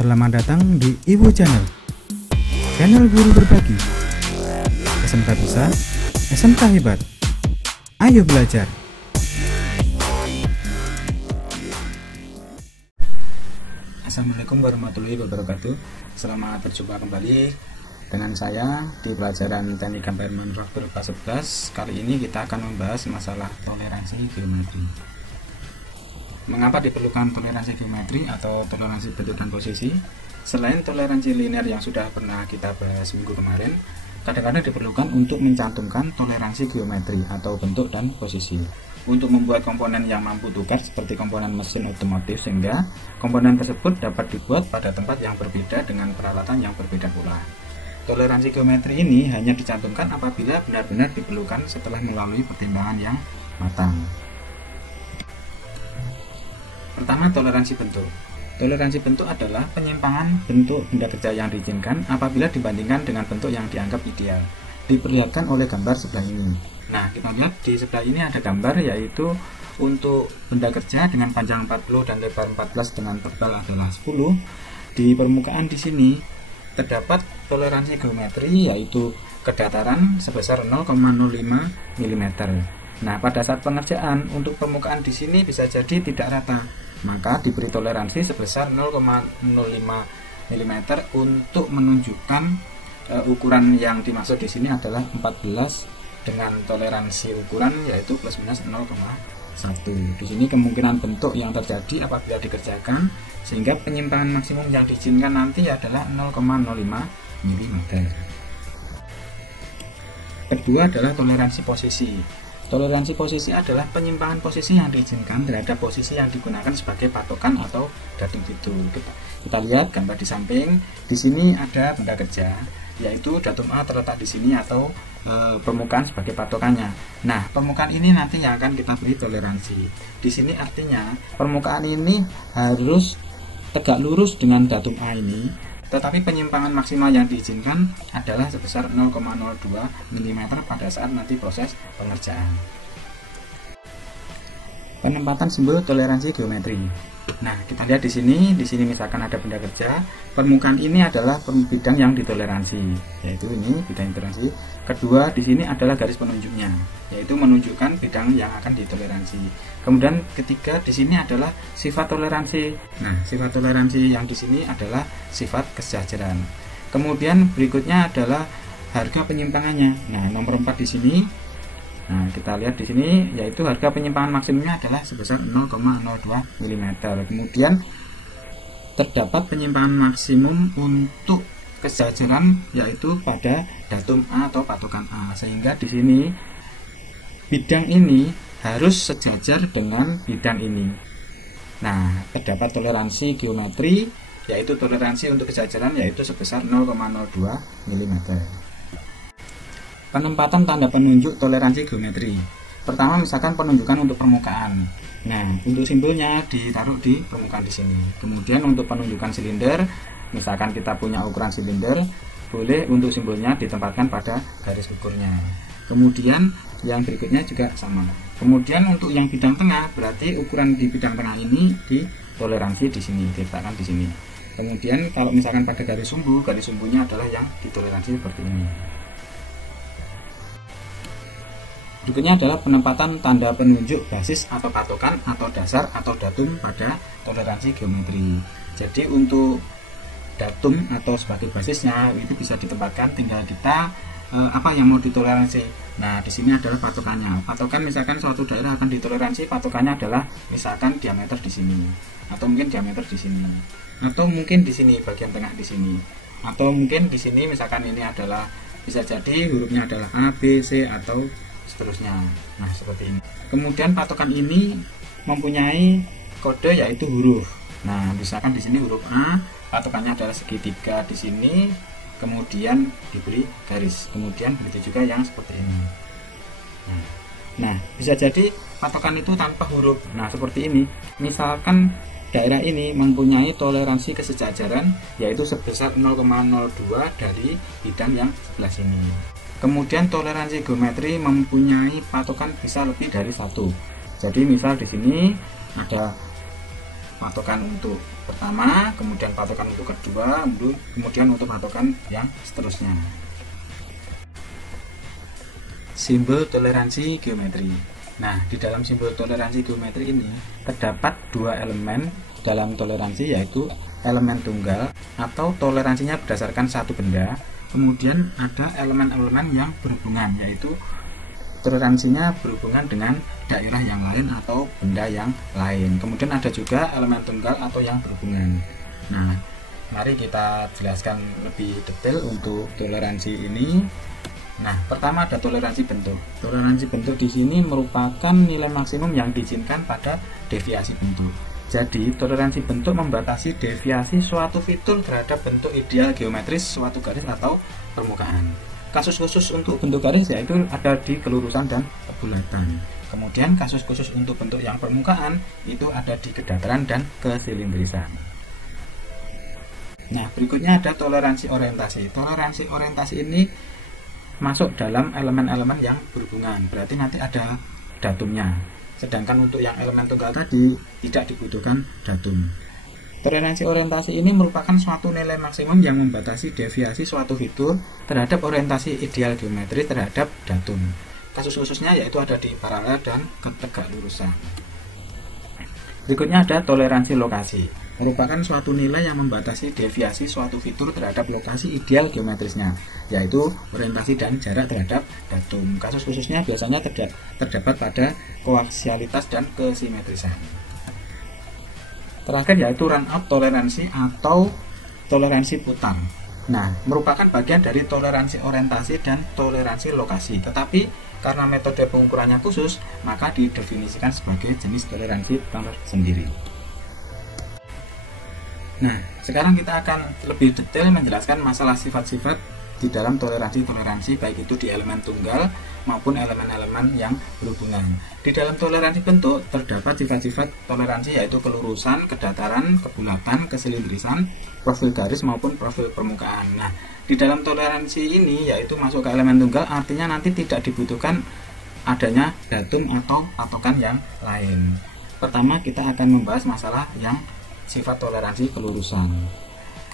Selamat datang di Ibu Channel, channel guru berbagi. SMK bisa, SMK hebat. Ayo belajar. Assalamualaikum warahmatullahi wabarakatuh. Selamat berjumpa kembali dengan saya di pelajaran Teknik Gambar Manufaktur kelas 11. Kali ini kita akan membahas masalah toleransi geometri. Mengapa diperlukan toleransi geometri atau toleransi bentuk dan posisi? Selain toleransi linear yang sudah pernah kita bahas minggu kemarin, kadang-kadang diperlukan untuk mencantumkan toleransi geometri atau bentuk dan posisi untuk membuat komponen yang mampu tukar seperti komponen mesin otomotif, sehingga komponen tersebut dapat dibuat pada tempat yang berbeda dengan peralatan yang berbeda pula. Toleransi geometri ini hanya dicantumkan apabila benar-benar diperlukan setelah melalui pertimbangan yang matang. Pertama, toleransi bentuk. Toleransi bentuk adalah penyimpangan bentuk benda kerja yang diizinkan apabila dibandingkan dengan bentuk yang dianggap ideal. Diperlihatkan oleh gambar sebelah ini. Nah, kita lihat di sebelah ini ada gambar, yaitu untuk benda kerja dengan panjang 40 dan lebar 14 dengan tebal adalah 10. Di permukaan di sini terdapat toleransi geometri, yaitu kedataran sebesar 0,05 mm. Nah, pada saat pengerjaan untuk permukaan di sini bisa jadi tidak rata, maka diberi toleransi sebesar 0,05 mm untuk menunjukkan ukuran yang dimaksud di sini adalah 14 dengan toleransi ukuran yaitu plus minus 0,1. Di sini kemungkinan bentuk yang terjadi apabila dikerjakan, sehingga penyimpangan maksimum yang diizinkan nanti adalah 0,05 mm. Kedua adalah toleransi posisi. Toleransi posisi adalah penyimpangan posisi yang diizinkan terhadap posisi yang digunakan sebagai patokan atau datum fitur. Kita lihat gambar di samping. Di sini ada benda kerja, yaitu datum A terletak di sini atau permukaan sebagai patokannya. Nah, permukaan ini nanti yang akan kita beri toleransi. Di sini artinya permukaan ini harus tegak lurus dengan datum A ini, tetapi penyimpangan maksimal yang diizinkan adalah sebesar 0,02 mm pada saat nanti proses pengerjaan. Penempatan simbol toleransi geometri. Nah, kita lihat di sini misalkan ada benda kerja, permukaan ini adalah bidang yang ditoleransi, yaitu ini bidang toleransi. Kedua, di sini adalah garis penunjuknya, yaitu menunjukkan bidang yang akan ditoleransi. Kemudian ketiga, di sini adalah sifat toleransi. Nah, sifat toleransi yang di sini adalah sifat kesejajaran. Kemudian berikutnya adalah harga penyimpangannya. Nah, nomor 4 di sini. Nah, kita lihat di sini yaitu harga penyimpangan maksimumnya adalah sebesar 0,02 mm. Kemudian terdapat penyimpangan maksimum untuk kesejajaran yaitu pada datum A atau patokan A, sehingga di sini bidang ini harus sejajar dengan bidang ini. Nah, terdapat toleransi geometri yaitu toleransi untuk kesejajaran yaitu sebesar 0,02 mm. Penempatan tanda penunjuk toleransi geometri. Pertama, misalkan penunjukan untuk permukaan. Nah, untuk simbolnya ditaruh di permukaan di sini. Kemudian untuk penunjukan silinder, misalkan kita punya ukuran silinder, boleh untuk simbolnya ditempatkan pada garis ukurnya. Kemudian yang berikutnya juga sama. Kemudian untuk yang bidang tengah, berarti ukuran di bidang tengah ini ditoleransi di sini, diletakkan di sini. Kemudian kalau misalkan pada garis sumbunya adalah yang ditoleransi seperti ini. Berikutnya adalah penempatan tanda penunjuk basis atau patokan atau dasar atau datum pada toleransi geometri. Jadi untuk datum atau sebagai basisnya itu bisa ditempatkan, tinggal kita apa yang mau ditoleransi. Nah, di sini adalah patokannya. Patokan misalkan suatu daerah akan ditoleransi, patokannya adalah misalkan diameter di sini, atau mungkin diameter di sini, atau mungkin di sini bagian tengah di sini, atau mungkin di sini misalkan ini adalah bisa jadi hurufnya adalah A, B, C atau seterusnya. Nah, seperti ini. Kemudian patokan ini mempunyai kode yaitu huruf. Nah, misalkan di sini huruf A, patokannya adalah segitiga di sini, kemudian diberi garis. Kemudian begitu juga yang seperti ini. Nah, bisa jadi patokan itu tanpa huruf. Nah, seperti ini. Misalkan daerah ini mempunyai toleransi kesejajaran yaitu sebesar 0,02 dari bidang yang sebelah sini. Kemudian toleransi geometri mempunyai patokan bisa lebih dari 1. Jadi misal di sini ada patokan untuk pertama, kemudian patokan untuk kedua, kemudian untuk patokan yang seterusnya. Simbol toleransi geometri. Nah, di dalam simbol toleransi geometri ini terdapat dua elemen dalam toleransi, yaitu elemen tunggal atau toleransinya berdasarkan satu benda. Kemudian ada elemen-elemen yang berhubungan, yaitu toleransinya berhubungan dengan daerah yang lain atau benda yang lain. Kemudian ada juga elemen tunggal atau yang berhubungan. Nah, mari kita jelaskan lebih detail untuk toleransi ini. Nah, pertama ada toleransi bentuk. Toleransi bentuk di sini merupakan nilai maksimum yang diizinkan pada deviasi bentuk. Jadi, toleransi bentuk membatasi deviasi suatu fitur terhadap bentuk ideal geometris suatu garis atau permukaan. Kasus khusus untuk bentuk garis yaitu ada di kelurusan dan kebulatan. Kemudian kasus khusus untuk bentuk yang permukaan itu ada di kedataran dan kesilindrisan. Nah, berikutnya ada toleransi orientasi. Toleransi orientasi ini masuk dalam elemen-elemen yang berhubungan, berarti nanti ada datumnya. Sedangkan untuk yang elemen tunggal tadi tidak dibutuhkan datum. Toleransi orientasi ini merupakan suatu nilai maksimum yang membatasi deviasi suatu fitur terhadap orientasi ideal geometri terhadap datum. Kasus khususnya yaitu ada di paralel dan ketegak lurusan. Berikutnya ada toleransi lokasi. Merupakan suatu nilai yang membatasi deviasi suatu fitur terhadap lokasi ideal geometrisnya, yaitu orientasi dan jarak terhadap datum. Kasus khususnya biasanya terdapat pada koaksialitas dan kesimetrisan. Terakhir yaitu run-out toleransi atau toleransi putar. Nah, merupakan bagian dari toleransi orientasi dan toleransi lokasi, tetapi karena metode pengukurannya khusus, maka didefinisikan sebagai jenis toleransi tersendiri. Nah, sekarang kita akan lebih detail menjelaskan masalah sifat-sifat di dalam toleransi-toleransi, baik itu di elemen tunggal maupun elemen-elemen yang berhubungan. Di dalam toleransi bentuk terdapat sifat-sifat toleransi yaitu kelurusan, kedataran, kebulatan, kesilindrisan, profil garis maupun profil permukaan. Nah, di dalam toleransi ini yaitu masuk ke elemen tunggal, artinya nanti tidak dibutuhkan adanya datum atau patokan yang lain. Pertama kita akan membahas masalah yang sifat toleransi kelurusan.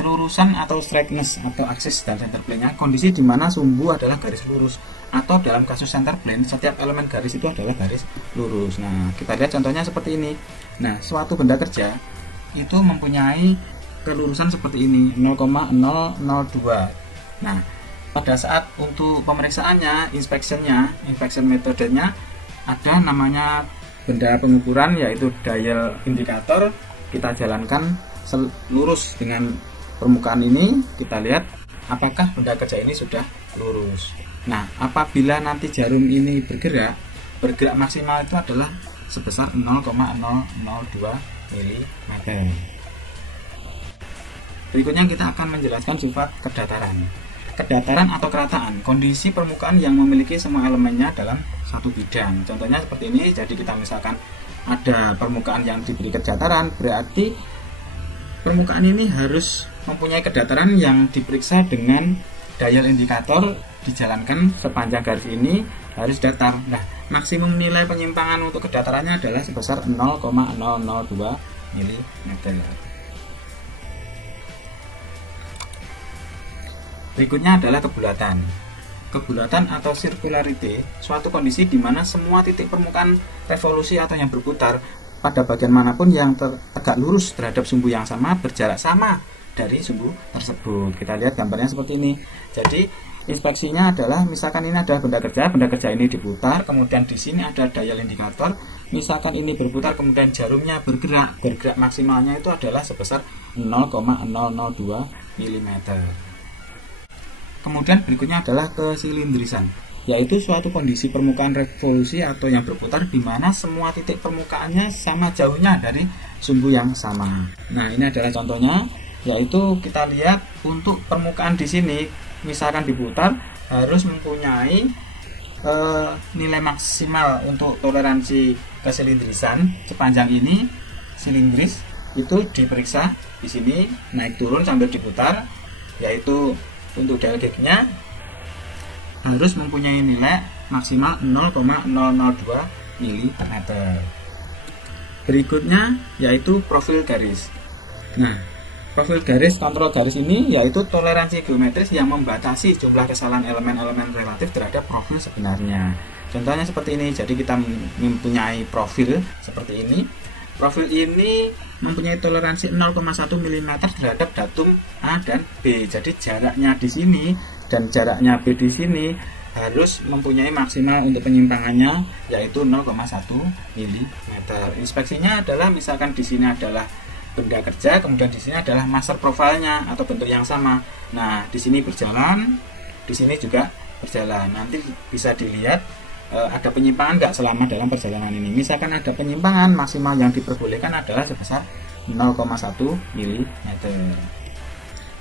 Kelurusan atau straightness atau aksis dan center plane-nya kondisi di mana sumbu adalah garis lurus, atau dalam kasus center plane setiap elemen garis itu adalah garis lurus. Nah, kita lihat contohnya seperti ini. Nah, suatu benda kerja itu mempunyai kelurusan seperti ini, 0,002. Nah, pada saat untuk pemeriksaannya, inspection metodenya ada namanya benda pengukuran yaitu dial indikator. Kita jalankan lurus dengan permukaan ini, kita lihat apakah benda kerja ini sudah lurus. Nah, apabila nanti jarum ini bergerak maksimal itu adalah sebesar 0,002 mm. Berikutnya kita akan menjelaskan sifat kedataran. Kedataran atau kerataan, kondisi permukaan yang memiliki semua elemennya dalam satu bidang. Contohnya seperti ini, jadi kita misalkan ada permukaan yang diberi kedataran, berarti permukaan ini harus mempunyai kedataran yang diperiksa dengan dial indikator, dijalankan sepanjang garis ini harus datar. Nah, maksimum nilai penyimpangan untuk kedatarannya adalah sebesar 0,002 mm. Berikutnya adalah kebulatan. Kebulatan atau circularity, suatu kondisi di mana semua titik permukaan revolusi atau yang berputar pada bagian manapun yang tegak lurus terhadap sumbu yang sama berjarak sama dari sumbu tersebut. Kita lihat gambarnya seperti ini. Jadi inspeksinya adalah misalkan ini ada benda kerja ini diputar, kemudian di sini ada dial indikator, misalkan ini berputar kemudian jarumnya bergerak maksimalnya itu adalah sebesar 0,002 mm. Kemudian berikutnya adalah kesilindrisan, yaitu suatu kondisi permukaan revolusi atau yang berputar di mana semua titik permukaannya sama jauhnya dari sumbu yang sama. Nah, ini adalah contohnya, yaitu kita lihat untuk permukaan di sini misalkan diputar harus mempunyai nilai maksimal untuk toleransi kesilindrisan sepanjang ini. Silindris itu diperiksa di sini naik turun sambil diputar, yaitu untuk dial gauge-nya harus mempunyai nilai maksimal 0,002 mm. Berikutnya yaitu profil garis. Nah, profil garis, kontrol garis ini yaitu toleransi geometris yang membatasi jumlah kesalahan elemen-elemen relatif terhadap profil sebenarnya. Contohnya seperti ini. Jadi kita mempunyai profil seperti ini. Profil ini mempunyai toleransi 0,1 mm terhadap datum A dan B. Jadi jaraknya di sini dan jaraknya B di sini harus mempunyai maksimal untuk penyimpangannya yaitu 0,1 mm. Inspeksinya adalah misalkan di sini adalah benda kerja, kemudian di sini adalah master profilnya atau bentuk yang sama. Nah, di sini berjalan, di sini juga berjalan. Nanti bisa dilihat ada penyimpangan nggak selama dalam perjalanan ini. Misalkan ada penyimpangan, maksimal yang diperbolehkan adalah sebesar 0,1 mm.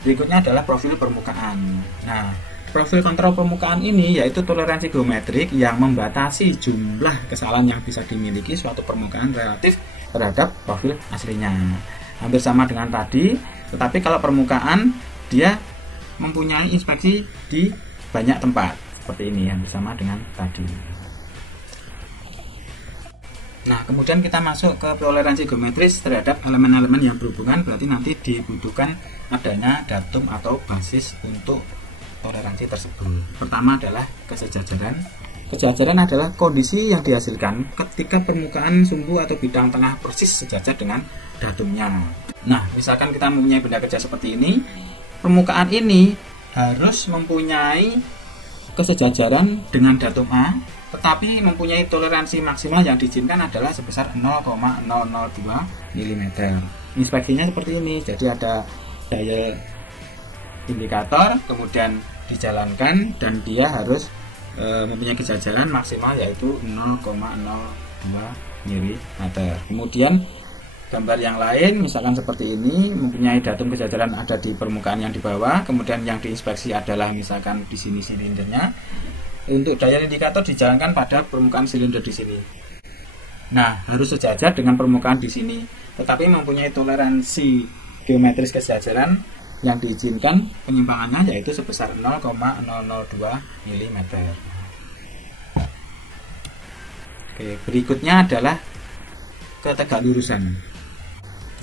Berikutnya adalah profil permukaan. Nah, profil kontrol permukaan ini yaitu toleransi geometrik yang membatasi jumlah kesalahan yang bisa dimiliki suatu permukaan relatif terhadap profil aslinya. Hampir sama dengan tadi, tetapi kalau permukaan dia mempunyai inspeksi di banyak tempat seperti ini, yang bersama dengan tadi. Nah, kemudian kita masuk ke toleransi geometris terhadap elemen-elemen yang berhubungan. Berarti nanti dibutuhkan adanya datum atau basis untuk toleransi tersebut. Pertama adalah kesejajaran. Kesejajaran adalah kondisi yang dihasilkan ketika permukaan sumbu atau bidang tengah persis sejajar dengan datumnya. Nah, misalkan kita mempunyai benda kerja seperti ini, permukaan ini harus mempunyai kesejajaran dengan datum A, tetapi mempunyai toleransi maksimal yang diizinkan adalah sebesar 0,002 mm. Inspeksinya seperti ini. Jadi ada dial indikator, kemudian dijalankan dan dia harus mempunyai kesejajaran maksimal yaitu 0,02 mm. Kemudian gambar yang lain misalkan seperti ini, mempunyai datum kesejajaran ada di permukaan yang di bawah, kemudian yang diinspeksi adalah misalkan di sini silindernya. Untuk dial indikator dijalankan pada permukaan silinder di sini. Nah, harus sejajar dengan permukaan di sini, tetapi mempunyai toleransi geometris kesejajaran yang diizinkan penyimpangannya yaitu sebesar 0,002 mm. Oke, berikutnya adalah ketegaklurusan.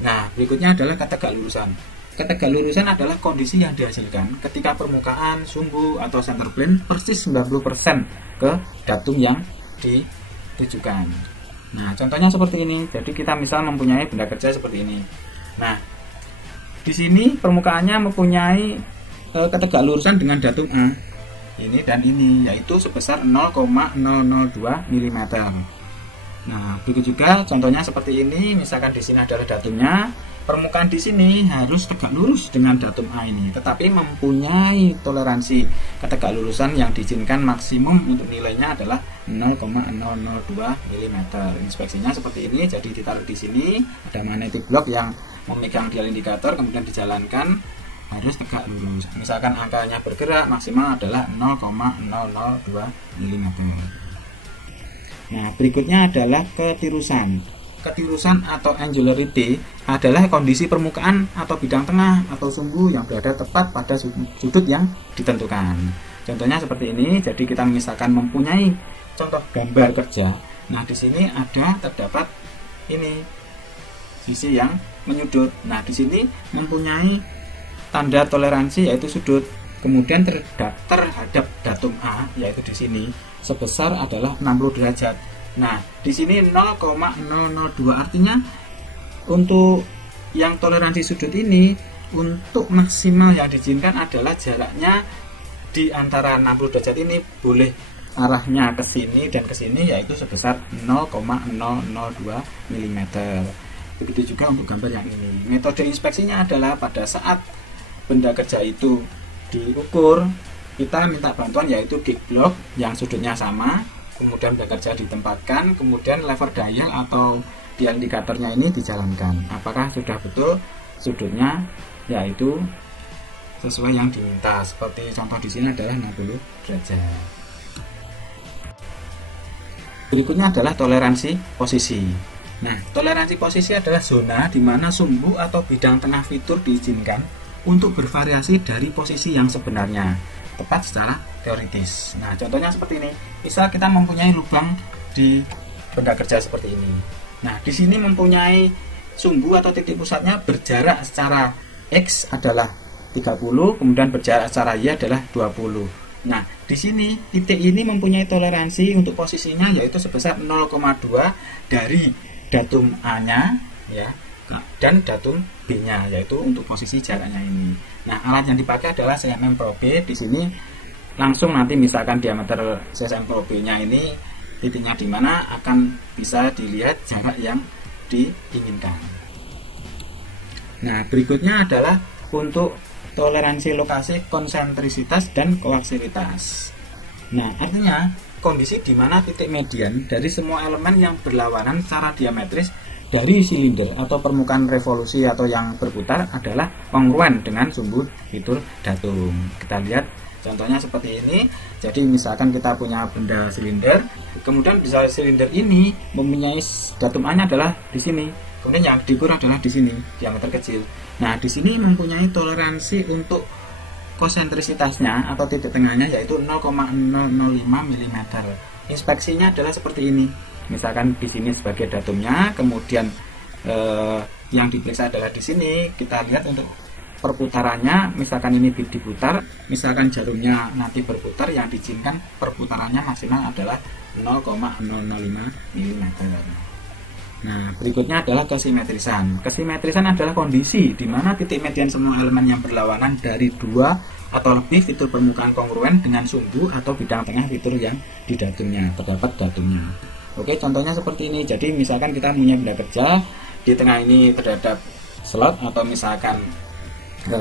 Nah, berikutnya adalah ketegaklurusan. Ketegaklurusan adalah kondisi yang dihasilkan ketika permukaan, sumbu, atau center plane persis 90% ke datum yang ditujukan. Nah, contohnya seperti ini. Jadi kita misal mempunyai benda kerja seperti ini. Nah, di sini permukaannya mempunyai ketegaklurusan dengan datum A. Ini dan ini, yaitu sebesar 0,002 mm. Nah, begitu juga contohnya seperti ini. Misalkan di sini adalah datumnya. Permukaan di sini harus tegak lurus dengan datum A ini, tetapi mempunyai toleransi ketegaklurusan yang diizinkan maksimum untuk nilainya adalah 0,002 mm. Inspeksinya seperti ini. Jadi ditaruh di sini, ada magnetic block yang memegang dial indikator, kemudian dijalankan harus tegak lurus. Misalkan angkanya bergerak, maksimal adalah 0,002 mm. Nah, berikutnya adalah ketirusan. Ketirusan atau angularity adalah kondisi permukaan atau bidang tengah atau sumbu yang berada tepat pada sudut yang ditentukan. Contohnya seperti ini. Jadi kita misalkan mempunyai contoh gambar kerja. Nah, di sini terdapat ini sisi yang menyudut. Nah, di sini mempunyai tanda toleransi yaitu sudut. Kemudian terhadap datum A yaitu di sini sebesar adalah 60 derajat. Nah, di sini 0,002 artinya untuk yang toleransi sudut ini untuk maksimal yang diizinkan adalah jaraknya di antara 60 derajat ini boleh arahnya ke sini dan ke sini yaitu sebesar 0,002 mm. Begitu juga untuk gambar yang ini. Metode inspeksinya adalah pada saat benda kerja itu diukur, kita minta bantuan yaitu gig block yang sudutnya sama. Kemudian benda kerja ditempatkan, kemudian lever dial atau dial indikatornya ini dijalankan. Apakah sudah betul sudutnya yaitu sesuai yang diminta. Seperti contoh di sini adalah 60 derajat. Berikutnya adalah toleransi posisi. Nah, toleransi posisi adalah zona di mana sumbu atau bidang tengah fitur diizinkan untuk bervariasi dari posisi yang sebenarnya, tepat secara teoritis. Nah, contohnya seperti ini. Misal kita mempunyai lubang di benda kerja seperti ini. Nah, di sini mempunyai sumbu atau titik pusatnya berjarak secara X adalah 30, kemudian berjarak secara Y adalah 20. Nah, di sini titik ini mempunyai toleransi untuk posisinya yaitu sebesar 0,2 dari datum A-nya ya, dan datum B-nya, yaitu untuk posisi jaraknya ini. Nah, alat yang dipakai adalah CMM probe. Di sini langsung nanti misalkan diameter CMM probe-nya ini titiknya di mana akan bisa dilihat jarak yang diinginkan. Nah, berikutnya adalah untuk toleransi lokasi, konsentrisitas, dan koaksivitas. Nah, artinya kondisi di mana titik median dari semua elemen yang berlawanan secara diametris dari silinder atau permukaan revolusi atau yang berputar adalah kongruen dengan sumbu fitur datum. Kita lihat contohnya seperti ini. Jadi misalkan kita punya benda silinder, kemudian bisa silinder ini mempunyai datum A-nya adalah di sini. Kemudian yang diukur adalah di sini, diameter kecil. Nah, di sini mempunyai toleransi untuk konsentrisitasnya atau titik tengahnya yaitu 0,005 mm. Inspeksinya adalah seperti ini. Misalkan di sini sebagai datumnya, kemudian yang diperiksa adalah di sini. Kita lihat untuk perputarannya, misalkan ini diputar, misalkan jarumnya nanti berputar, yang diizinkan perputarannya maksimal adalah 0,005 mm. Nah, berikutnya adalah kesimetrisan. Kesimetrisan adalah kondisi di mana titik median semua elemen yang berlawanan dari dua atau lebih fitur permukaan kongruen dengan sumbu atau bidang tengah fitur yang di datumnya, terdapat datumnya. Oke, contohnya seperti ini. Jadi misalkan kita punya benda kerja, di tengah ini terdapat slot atau misalkan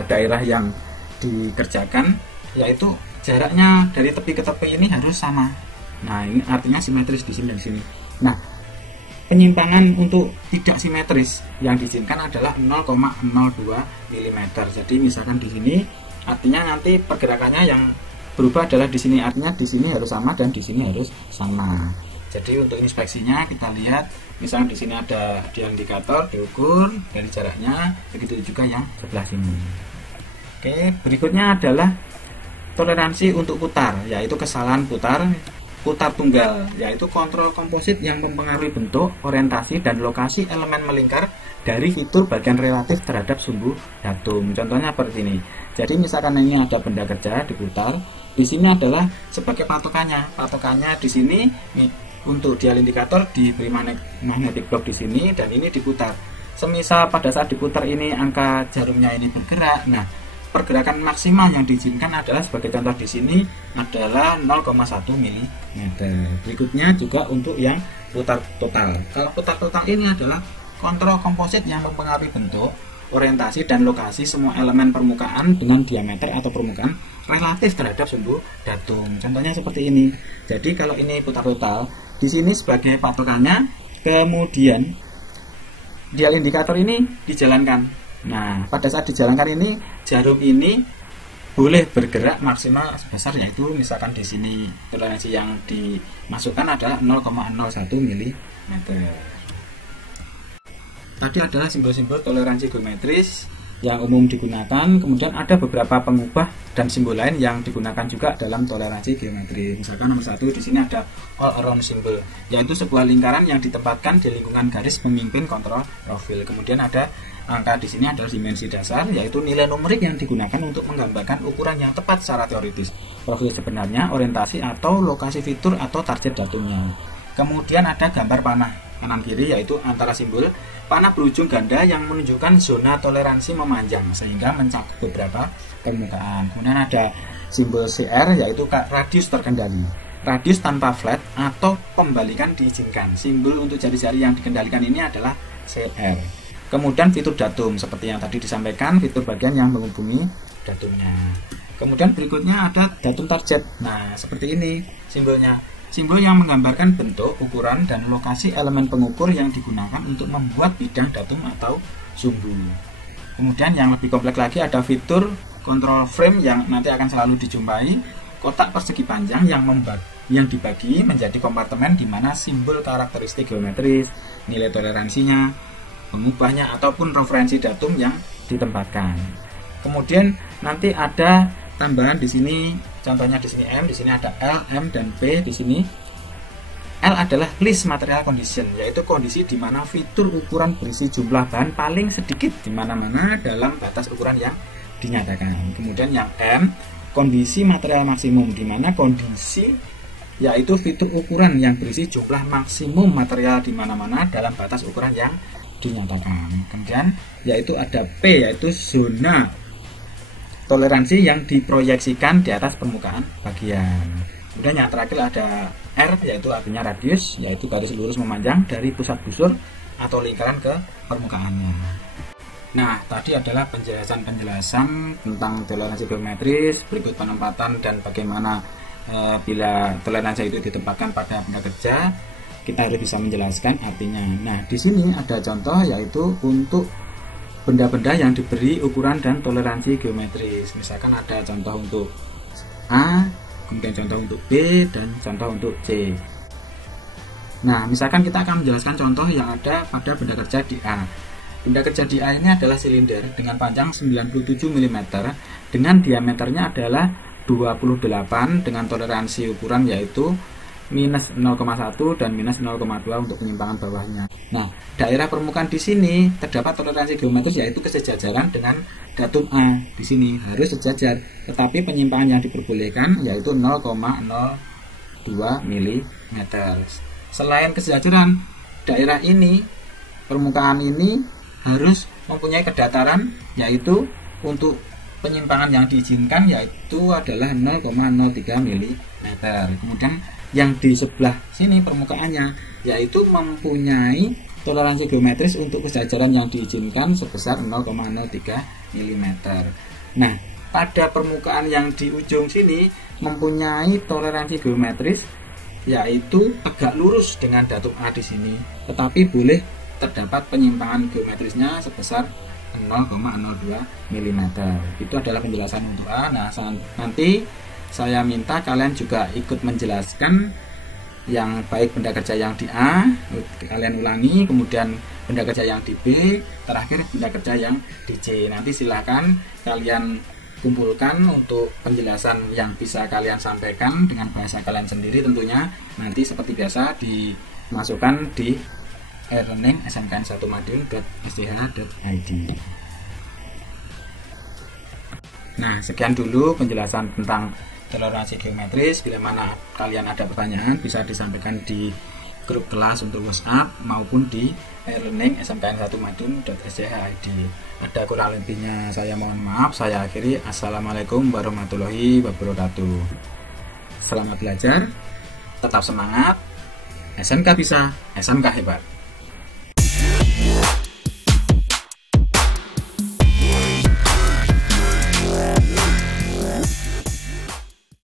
daerah yang dikerjakan, yaitu jaraknya dari tepi ke tepi ini harus sama. Nah, ini artinya simetris di sini dan di sini. Nah, penyimpangan untuk tidak simetris yang diizinkan adalah 0,02 mm. Jadi misalkan di sini artinya nanti pergerakannya yang berubah adalah di sini, artinya di sini harus sama dan di sini harus sama. Jadi untuk inspeksinya kita lihat, misalnya di sini ada di indikator diukur dari jaraknya, begitu juga yang sebelah sini. Oke, berikutnya adalah toleransi untuk putar, yaitu kesalahan putar tunggal, yaitu kontrol komposit yang mempengaruhi bentuk, orientasi, dan lokasi elemen melingkar dari fitur bagian relatif terhadap sumbu datum. Contohnya seperti ini. Jadi misalkan ini ada benda kerja diputar, di sini adalah sebagai patokannya. Patokannya di sini untuk dial indikator diberi magnetic block di sini dan ini diputar. Semisal pada saat diputar ini angka jarumnya ini bergerak. Nah, pergerakan maksimal yang diizinkan adalah sebagai contoh di sini adalah 0,1 mm. Berikutnya juga untuk yang putar total. Kalau putar total ini adalah kontrol komposit yang mempengaruhi bentuk, orientasi, dan lokasi semua elemen permukaan dengan diameter atau permukaan relatif terhadap sumbu datum. Contohnya seperti ini. Jadi kalau ini putar total, di sini sebagai patokannya, kemudian dial indikator ini dijalankan. Nah, pada saat dijalankan ini, jarum ini boleh bergerak maksimal sebesar, yaitu misalkan di sini toleransi yang dimasukkan adalah 0,01 mm. Tadi adalah simbol-simbol toleransi geometris yang umum digunakan. Kemudian ada beberapa pengubah dan simbol lain yang digunakan juga dalam toleransi geometri. Misalkan nomor 1 di sini ada all around symbol, yaitu sebuah lingkaran yang ditempatkan di lingkungan garis pemimpin kontrol profil. Kemudian ada angka di sini adalah dimensi dasar, yaitu nilai numerik yang digunakan untuk menggambarkan ukuran yang tepat secara teoritis, profil sebenarnya, orientasi atau lokasi fitur atau target datumnya. Kemudian ada gambar panah kanan kiri, yaitu antara simbol panah berujung ganda yang menunjukkan zona toleransi memanjang sehingga mencakup beberapa permukaan. Kemudian ada simbol CR, yaitu radius terkendali, radius tanpa flat atau pembalikan diizinkan. Simbol untuk jari-jari yang dikendalikan ini adalah CR. Kemudian fitur datum seperti yang tadi disampaikan, fitur bagian yang menghubungi datumnya. Kemudian berikutnya ada datum target. Nah, seperti ini simbolnya. Simbol yang menggambarkan bentuk, ukuran, dan lokasi elemen pengukur yang digunakan untuk membuat bidang datum atau sumbu. Kemudian yang lebih kompleks lagi ada fitur control frame yang nanti akan selalu dijumpai, kotak persegi panjang yang dibagi menjadi kompartemen di mana simbol karakteristik geometris, nilai toleransinya, pengubahnya, ataupun referensi datum yang ditempatkan. Kemudian nanti ada tambahan di sini, contohnya di sini M, di sini ada L, M, dan P di sini. L adalah least material condition, yaitu kondisi di mana fitur ukuran berisi jumlah bahan paling sedikit di mana-mana dalam batas ukuran yang dinyatakan. Kemudian yang M, kondisi material maksimum, di mana kondisi yaitu fitur ukuran yang berisi jumlah maksimum material di mana-mana dalam batas ukuran yang dinyatakan. Kemudian yaitu ada P, yaitu zona toleransi yang diproyeksikan di atas permukaan bagian. Kemudian yang terakhir ada R, yaitu artinya radius, yaitu garis lurus memanjang dari pusat busur atau lingkaran ke permukaannya. Nah, tadi adalah penjelasan tentang toleransi geometris, berikut penempatan dan bagaimana bila toleransi itu ditempatkan pada benda kerja, kita harus bisa menjelaskan artinya. Nah, di sini ada contoh, yaitu untuk benda-benda yang diberi ukuran dan toleransi geometris. Misalkan ada contoh untuk A, kemudian contoh untuk B, dan contoh untuk C. Nah, misalkan kita akan menjelaskan contoh yang ada pada benda kerja di A. Benda kerja di A ini adalah silinder dengan panjang 97 mm dengan diameternya adalah 28 dengan toleransi ukuran yaitu minus 0,1 dan minus 0,2 untuk penyimpangan bawahnya. Nah, daerah permukaan di sini terdapat toleransi geometris yaitu kesejajaran dengan datum A. Di sini harus sejajar, tetapi penyimpangan yang diperbolehkan yaitu 0,02 mm. Selain kesejajaran, daerah ini, permukaan ini harus mempunyai kedataran, yaitu untuk penyimpangan yang diizinkan yaitu adalah 0,03 mm. Kemudian yang di sebelah sini permukaannya yaitu mempunyai toleransi geometris untuk kesejajaran yang diizinkan sebesar 0,03 mm. Nah, pada permukaan yang di ujung sini mempunyai toleransi geometris yaitu tegak lurus dengan datum A di sini, tetapi boleh terdapat penyimpangan geometrisnya sebesar 0,02 mm. Itu adalah penjelasan untuk A. Nah, nanti saya minta kalian juga ikut menjelaskan yang baik benda kerja yang di A, kalian ulangi, kemudian benda kerja yang di B, terakhir benda kerja yang di C. Nanti silahkan kalian kumpulkan untuk penjelasan yang bisa kalian sampaikan dengan bahasa kalian sendiri tentunya. Nanti seperti biasa dimasukkan di e-learning smkn1madiun.sch.id. Nah, sekian dulu penjelasan tentang toleransi geometris. Bila mana kalian ada pertanyaan bisa disampaikan di grup kelas untuk WhatsApp maupun di e-learning smkn1madiun.sch.id. Ada kurang lebihnya saya mohon maaf. Saya akhiri. Assalamualaikum warahmatullahi wabarakatuh. Selamat belajar, tetap semangat. SMK bisa, SMK hebat.